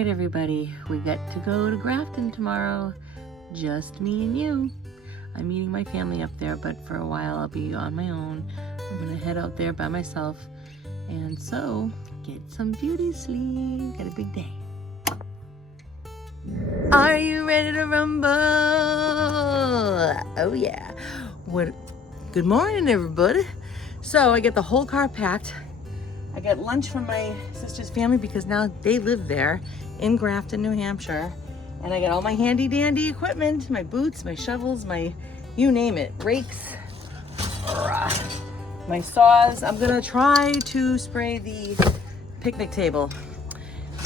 right, everybody, we get to go to Grafton tomorrow. Just me and you. I'm meeting my family up there, but for a while I'll be on my own. I'm gonna head out there by myself. And so, get some beauty sleep. Got a big day. Are you ready to rumble? Oh yeah. Good morning, everybody. So I get the whole car packed. I got lunch from my sister's family because now they live there in Grafton, New Hampshire. And I got all my handy dandy equipment, my boots, my shovels, my, you name it, rakes, my saws. I'm gonna try to spray the picnic table.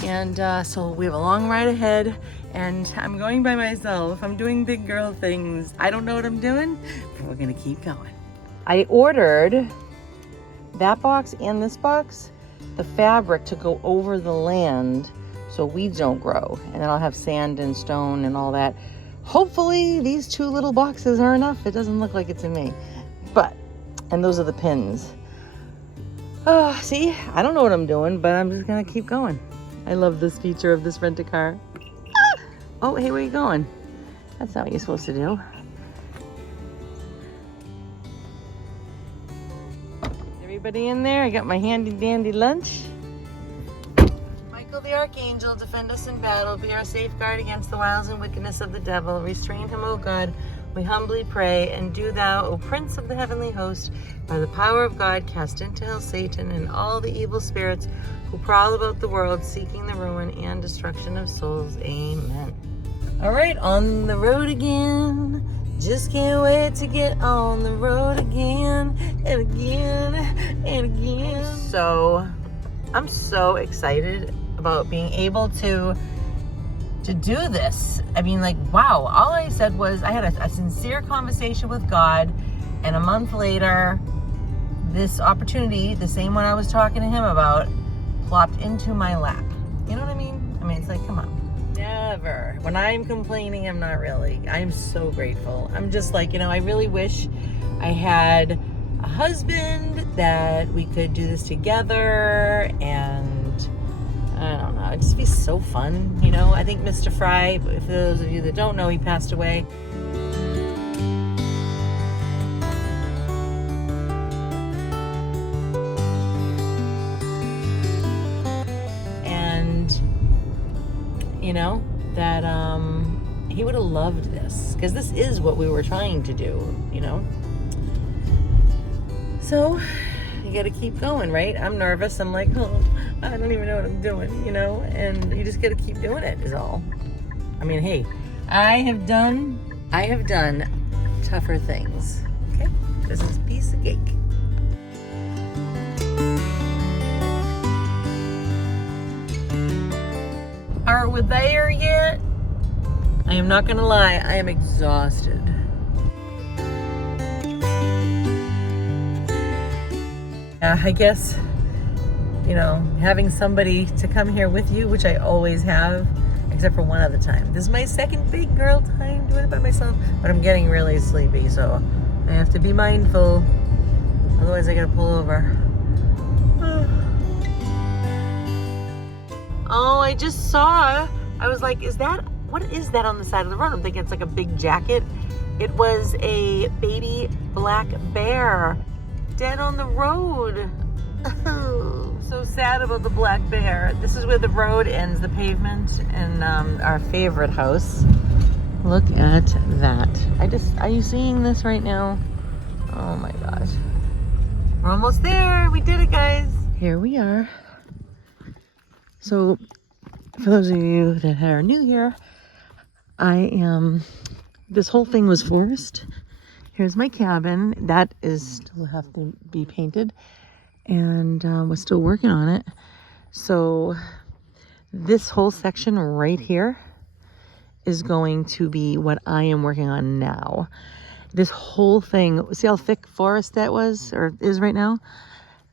And so we have a long ride ahead and I'm going by myself. I'm doing big girl things. I don't know what I'm doing, but we're gonna keep going. I ordered that box and this box, the fabric to go over the land so weeds don't grow. And then I'll have sand and stone and all that. Hopefully these two little boxes are enough. It doesn't look like it to me. But, and those are the pins. Oh, see, I don't know what I'm doing, but I'm just gonna keep going. I love this feature of this rent-a-car. Ah! Oh, hey, where are you going? That's not what you're supposed to do. Everybody in there? I got my handy dandy lunch. Michael the Archangel, defend us in battle, be our safeguard against the wiles and wickedness of the devil. Restrain him, O God, we humbly pray. And do thou, O Prince of the heavenly host, by the power of God, cast into hell Satan and all the evil spirits who prowl about the world, seeking the ruin and destruction of souls. Amen. All right, on the road again. Just can't wait to get on the road again and again and again. So, I'm so excited about being able to do this. I mean, like, wow. All I said was I had a sincere conversation with God, and a month later, this opportunity, the same one I was talking to him about, plopped into my lap. You know what I mean? I mean, it's like, come on. Never. When I'm complaining, I'm not really. I'm so grateful. I'm just like, I really wish I had a husband that we could do this together, and I don't know, it'd just be so fun, I think Mr. Fry, for those of you that don't know, he passed away. That he would have loved this, because this is what we were trying to do, So you got to keep going, right? I'm nervous. I'm like, oh, I don't even know what I'm doing, and you just got to keep doing it is all. I mean, hey, I have done tougher things. Okay, this is a piece of cake. Are we there yet? I am not gonna lie, I am exhausted. I guess, having somebody to come here with you, which I always have, except for one other time. This is my second big girl time doing it by myself, but I'm getting really sleepy, so I have to be mindful. Otherwise I gotta pull over. Oh, I just saw, I was like, what is that on the side of the road? I'm thinking it's like a big jacket. It was a baby black bear dead on the road. Oh, so sad about the black bear. This is where the road ends, the pavement, and our favorite house. Look at that. Are you seeing this right now? Oh my gosh. We're almost there. We did it, guys. Here we are. So, for those of you that are new here, this whole thing was forest. Here's my cabin. That is still have to be painted, and we're still working on it. So, this whole section right here is going to be what I am working on now. This whole thing, see how thick forest that was, or is right now?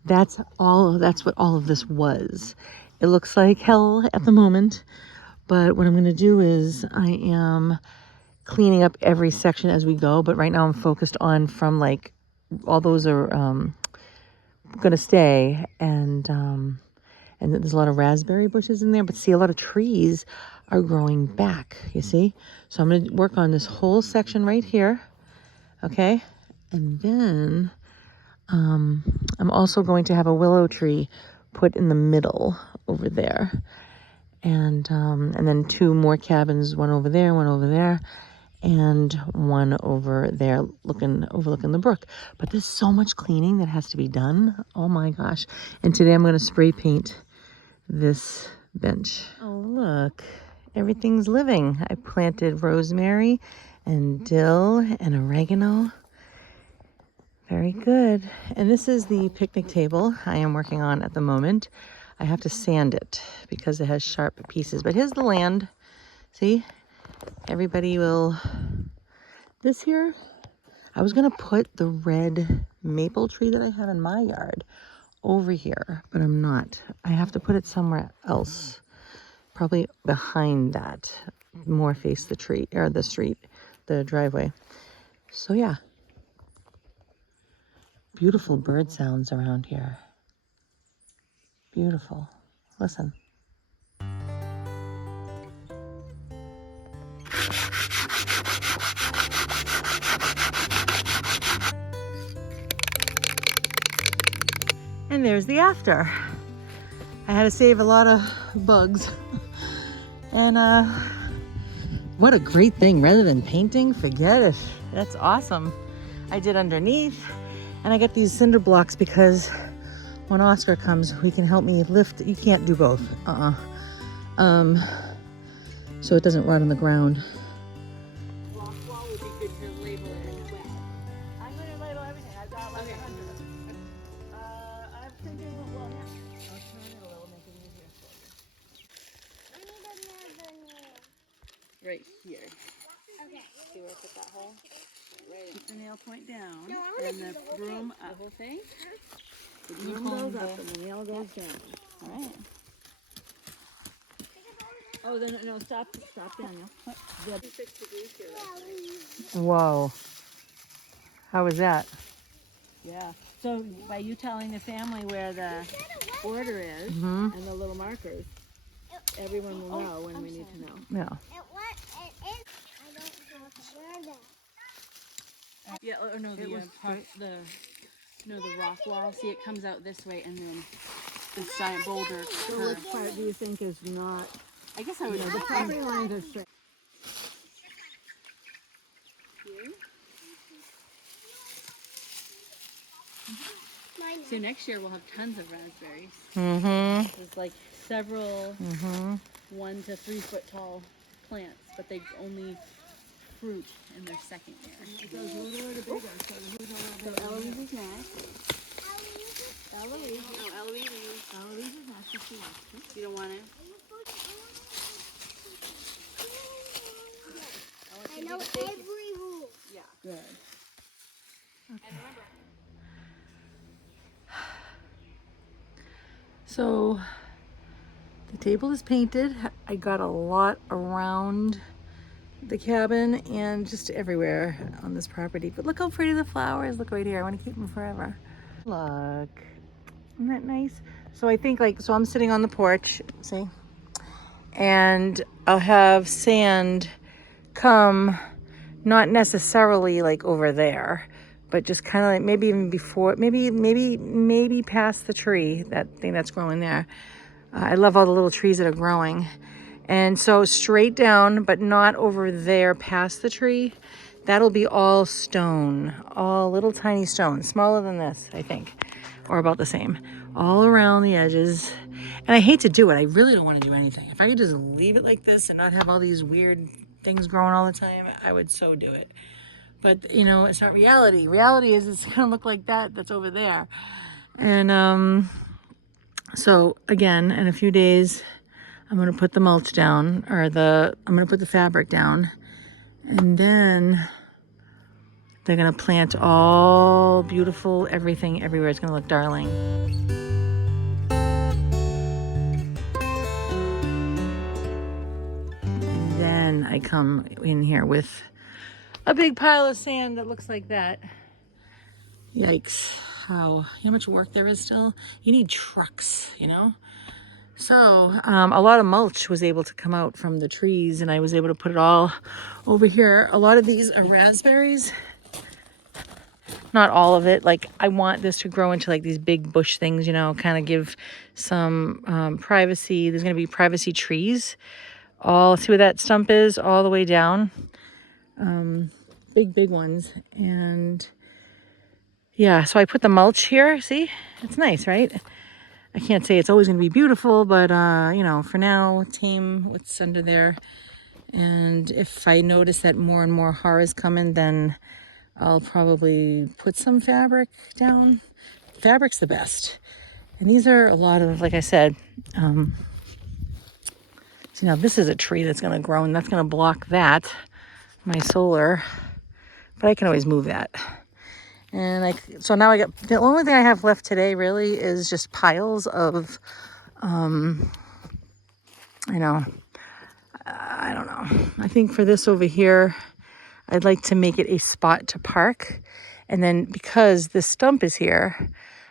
That's what all of this was. It looks like hell at the moment, but what I'm going to do is I am cleaning up every section as we go, but right now I'm focused on from like, all those are going to stay, and And there's a lot of raspberry bushes in there, but see, a lot of trees are growing back, you see? So I'm going to work on this whole section right here, okay? And then I'm also going to have a willow tree put in the middle over there. And then 2 more cabins, one over there, and one over there overlooking the brook. But there's so much cleaning that has to be done. Oh my gosh. And today I'm going to spray paint this bench. Oh, look. Everything's living. I planted rosemary and dill and oregano. Very good. And this is the picnic table I am working on at the moment. I have to sand it because it has sharp pieces. But here's the land. See? Everybody will... This here, I was going to put the red maple tree that I have in my yard over here, but I'm not. I have to put it somewhere else. Probably behind that. More face the tree, or the street, the driveway. So yeah. Beautiful bird sounds around here. Beautiful. Listen. And there's the after. I had to save a lot of bugs. And what a great thing. Rather than painting, forget it. That's awesome. I did underneath, and I got these cinder blocks because when Oscar comes, he can help me lift. You can't do both. So it doesn't rot on the ground. Wall would be good to label it as well. I'm going to label everything. I've got like 100. I'm thinking, well, yeah. I'll turn it a little, make it easier for you. I need another nail. Right here. Okay. See where I put that hole? Right. Keep the nail point down, No, I and wanna the do the whole broom thing. up. The whole thing? The You broom hold goes up the- and the nail goes down. All right. Oh, then no, stop, Daniel. The 6 degrees here. Whoa. How was that? Yeah. So by you telling the family where the border is Mhm. and the little markers, everyone will know when we need to know. Yeah. It is. I don't know where that. Yeah. Or no, the rock wall. See, it comes out this way, and then the giant boulder. So which part do you think is not? I guess I would. The property lines are straight. So next year we'll have tons of raspberries. Mm-hmm. There's like several Mm-hmm. 1 to 3 foot tall plants, but they only fruit in their second year. It goes little to bigger. So Eloise is next. Eloise. Oh, Eloise is next if she wants to. You don't want it? I know every rule. Yeah. Good. So the table is painted. I got a lot around the cabin and just everywhere on this property. But look how pretty the flowers look right here. I want to keep them forever. Look. Isn't that nice? So I think so I'm sitting on the porch, see? And I'll have sand come, not necessarily like over there, but just kind of like maybe even before, maybe past the tree, that thing that's growing there. I love all the little trees that are growing. And so straight down, but not over there past the tree. That'll be all stone, all little tiny stones, smaller than this, I think, or about the same, all around the edges. And I hate to do it. I really don't want to do anything. If I could just leave it like this and not have all these weird things growing all the time, I would so do it. But, you know, it's not reality. Reality is it's going to look like that's over there. And so, again, in a few days, I'm going to put the mulch down, or I'm going to put the fabric down. And then they're going to plant all beautiful everything everywhere. It's going to look darling. And then I come in here with a big pile of sand that looks like that. Yikes. You know how much work there is still? You need trucks, you know? So a lot of mulch was able to come out from the trees, and I was able to put it all over here. A lot of these are raspberries. Not all of it. Like, I want this to grow into like these big bush things, you know, kind of give some privacy. There's going to be privacy trees. All, see where that stump is? All the way down. Big ones. And yeah, so I put the mulch here. See? It's nice, right? I can't say it's always going to be beautiful, but, you know, for now, tame what's under there. And if I notice that more and more horrors coming, then I'll probably put some fabric down. Fabric's the best. And these are a lot of, like I said, see, now this is a tree that's going to grow, and that's going to block that, my solar. But I can always move that. And so now I got, the only thing I have left today really is just piles of, I don't know. I think for this over here, I'd like to make it a spot to park. And then because this stump is here,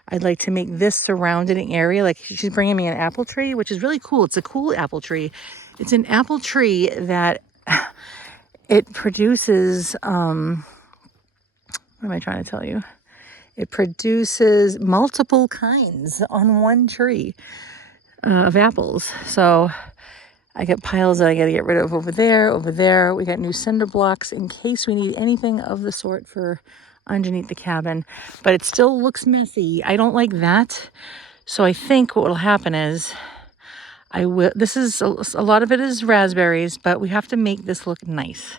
I'd like to make this surrounding area. Like, she's bringing me an apple tree, which is really cool. It's a cool apple tree. It's an apple tree that it produces, what am I trying to tell you? It produces multiple kinds on one tree of apples. So I got piles that I got to get rid of over there, over there. We got new cinder blocks in case we need anything of the sort for underneath the cabin. But it still looks messy. I don't like that. So I think what will happen is this is, a lot of it is raspberries, but we have to make this look nice.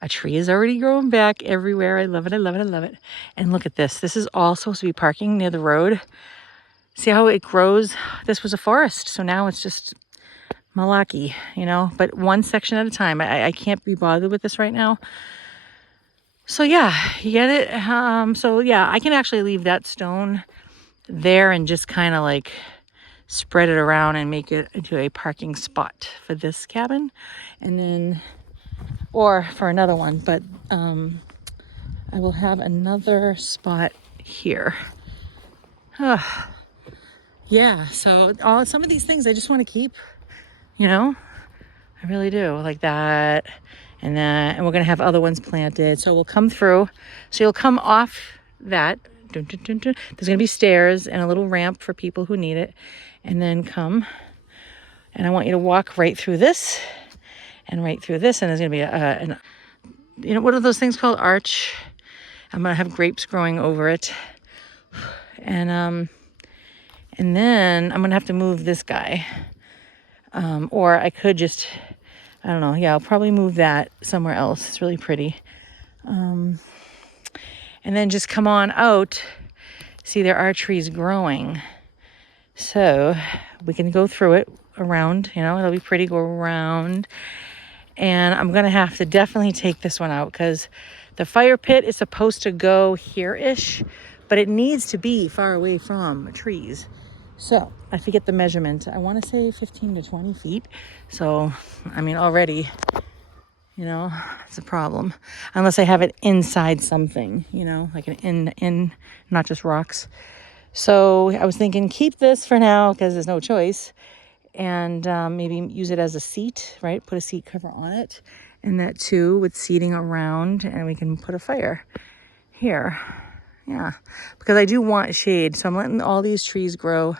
A tree is already growing back everywhere. I love it, I love it, I love it. And look at this. This is all supposed to be parking near the road. See how it grows? This was a forest, so now it's just malaki, you know, but one section at a time. I can't be bothered with this right now. So yeah, you get it? So yeah, I can actually leave that stone there and just kind of like spread it around and make it into a parking spot for this cabin. And then, or for another one, but I will have another spot here. Yeah, so some of these things I just want to keep, you know, I really do, like that and that. And we're going to have other ones planted. So we'll come through. So you'll come off that. Dun, dun, dun, dun. There's going to be stairs and a little ramp for people who need it. And then come. And I want you to walk right through this and right through this. And there's going to be an, you know, what are those things called? Arch. I'm going to have grapes growing over it. And then I'm going to have to move this guy. Or I could just, I don't know. Yeah, I'll probably move that somewhere else. It's really pretty. And then just come on out. See, there are trees growing. So we can go through it around, you know, it'll be pretty, go around. And I'm going to have to definitely take this one out because the fire pit is supposed to go here-ish, but it needs to be far away from trees. So I forget the measurement. I want to say 15 to 20 feet. So, I mean, already, you know, it's a problem. Unless I have it inside something, you know, like an in not just rocks. So I was thinking keep this for now because there's no choice. And maybe use it as a seat, right? Put a seat cover on it. And that too with seating around. And we can put a fire here. Yeah, because I do want shade. So I'm letting all these trees grow,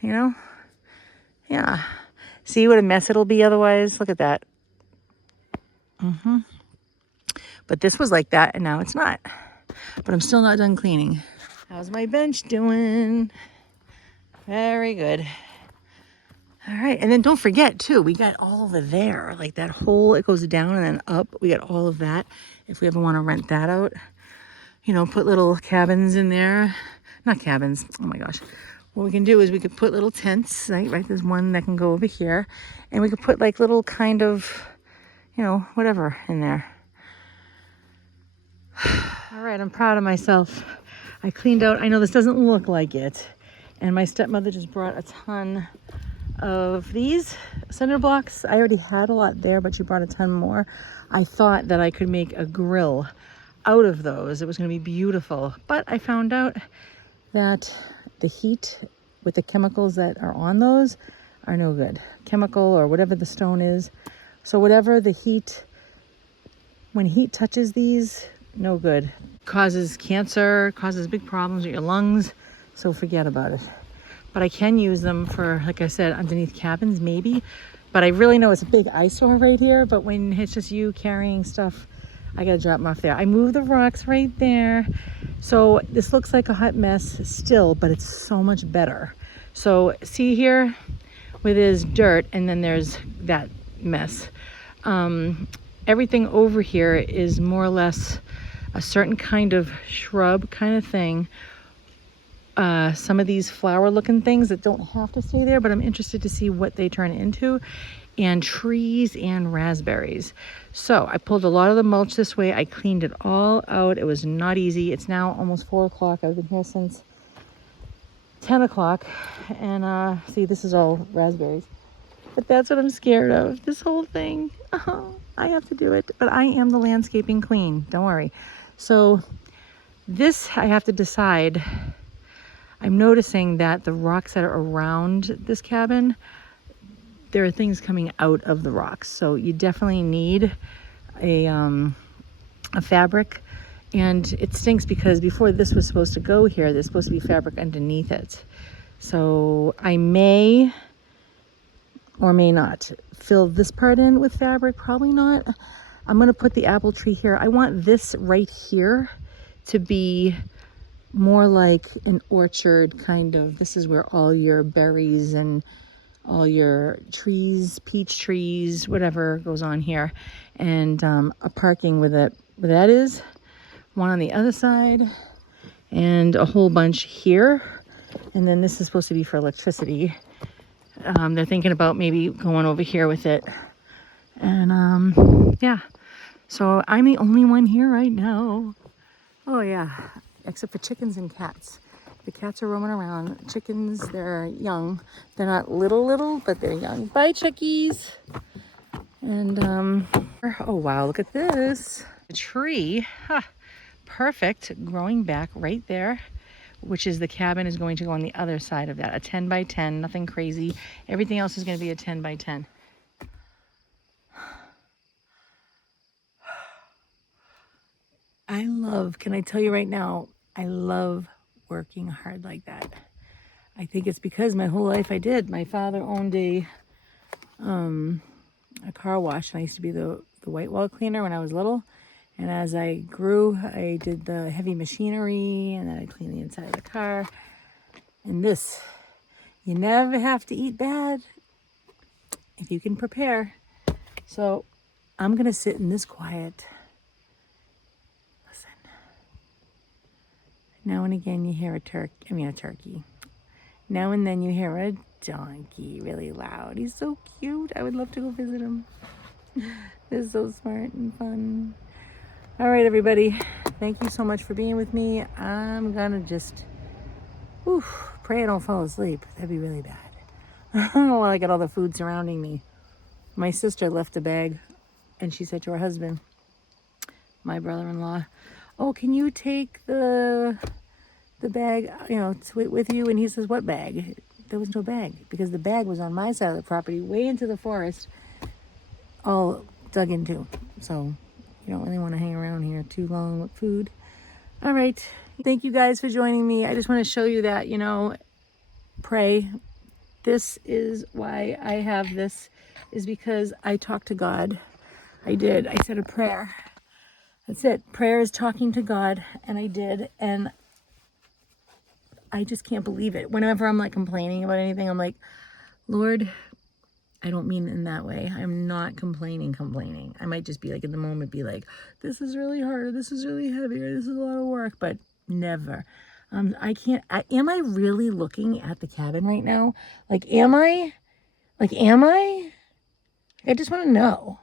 you know? Yeah. See what a mess it'll be otherwise? Look at that. But this was like that and now it's not. But I'm still not done cleaning. How's my bench doing? Very good. All right, and then don't forget too, we got all over there, like that hole, it goes down and then up. We got all of that. If we ever want to rent that out, you know, put little cabins in there. Not cabins, oh my gosh. What we can do is we could put little tents, right? There's one that can go over here. And we could put like little kind of, you know, whatever in there. All right, I'm proud of myself. I cleaned out, I know this doesn't look like it. And my stepmother just brought a ton of these cinder blocks. I already had a lot there, but she brought a ton more. I thought that I could make a grill out of those. It was going to be beautiful, but I found out that the heat with the chemicals that are on those are no good. Chemical or whatever the stone is. So whatever the heat, when heat touches these, no good. Causes cancer, causes big problems with your lungs. So forget about it. But I can use them for, like I said, underneath cabins maybe. But I really know it's a big eyesore right here. But when it's just you carrying stuff, I gotta drop them off there. I moved the rocks right there. So this looks like a hot mess still, but it's so much better. So see here where there's dirt and then there's that mess. Everything over here is more or less a certain kind of shrub kind of thing. Some of these flower looking things that don't have to stay there, but I'm interested to see what they turn into. And trees and raspberries. So I pulled a lot of the mulch this way. I cleaned it all out. It was not easy. It's now almost 4 o'clock. I've been here since 10 o'clock. And see, this is all raspberries. But that's what I'm scared of, this whole thing. Oh, I have to do it. But I am the landscaping queen. Don't worry. So this, I have to decide. I'm noticing that the rocks that are around this cabin, there are things coming out of the rocks. So you definitely need a fabric. And it stinks because before this was supposed to go here, there's supposed to be fabric underneath it. So I may or may not fill this part in with fabric, probably not. I'm gonna put the apple tree here. I want this right here to be more like an orchard kind of. This is where all your berries and all your trees, peach trees, whatever goes on here. And a parking with it, where that is, one on the other side, and a whole bunch here. And then this is supposed to be for electricity. They're thinking about maybe going over here with it. And yeah, so I'm the only one here right now. Oh yeah, except for chickens and cats. The cats are roaming around. Chickens, they're young. They're not little, but they're young. Bye, chickies. And, oh wow, look at this. A tree, perfect, growing back right there, which is the cabin is going to go on the other side of that. A 10 by 10, nothing crazy. Everything else is going to be a 10 by 10. Can I tell you right now, I love working hard like that. I think it's because my whole life I did. My father owned a car wash, and I used to be the white wall cleaner when I was little. And as I grew, I did the heavy machinery, and then I cleaned the inside of the car. And this, you never have to eat bad if you can prepare. So I'm gonna sit in this quiet. Now and again you hear a turkey. Now and then you hear a donkey really loud. He's so cute. I would love to go visit him. They're so smart and fun. All right, everybody. Thank you so much for being with me. I'm gonna just pray I don't fall asleep. That'd be really bad. While I got all the food surrounding me. My sister left a bag and she said to her husband, my brother-in-law, oh, can you take the bag, with you? And he says, what bag? There was no bag because the bag was on my side of the property, way into the forest, all dug into. So you don't really want to hang around here too long with food. All right. Thank you guys for joining me. I just want to show you that, pray. This is why I have this, is because I talked to God. I did. I said a prayer. That's it. Prayer is talking to God, and I did, and I just can't believe it. Whenever I'm like complaining about anything, I'm like, Lord, I don't mean it in that way. I'm not complaining. I might just be like in the moment, be like, this is really hard, or this is really heavy, or this is a lot of work, but never. I can't. Am I really looking at the cabin right now? Am I? I just want to know.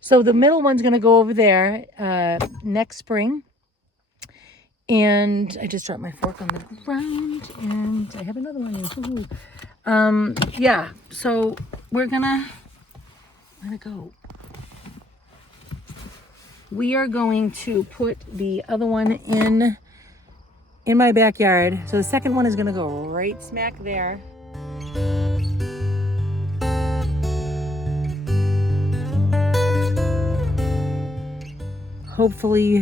So the middle one's going to go over there next spring. And I just dropped my fork on the ground. And I have another one. Yeah, so we're going to go. We are going to put the other one in my backyard. So the second one is going to go right smack there. hopefully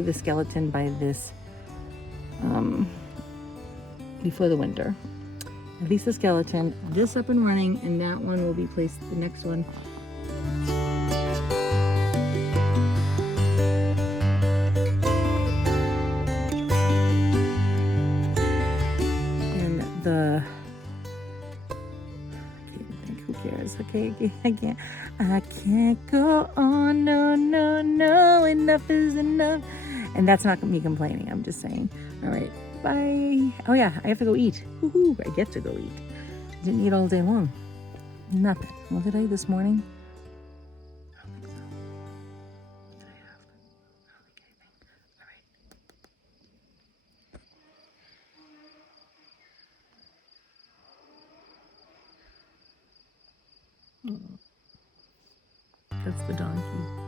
the skeleton by this, before the winter. At least the skeleton, this up and running, and that one will be placed, the next one. And the, I can't think, who cares? Okay, I can't go on, no, enough is enough. And that's not me complaining, I'm just saying. All right, bye. Oh yeah, I have to go eat. Woohoo, I get to go eat. Didn't eat all day long. Nothing. What did I eat this morning? I don't think so. What did I have? I don't think anything. All right. That's the donkey.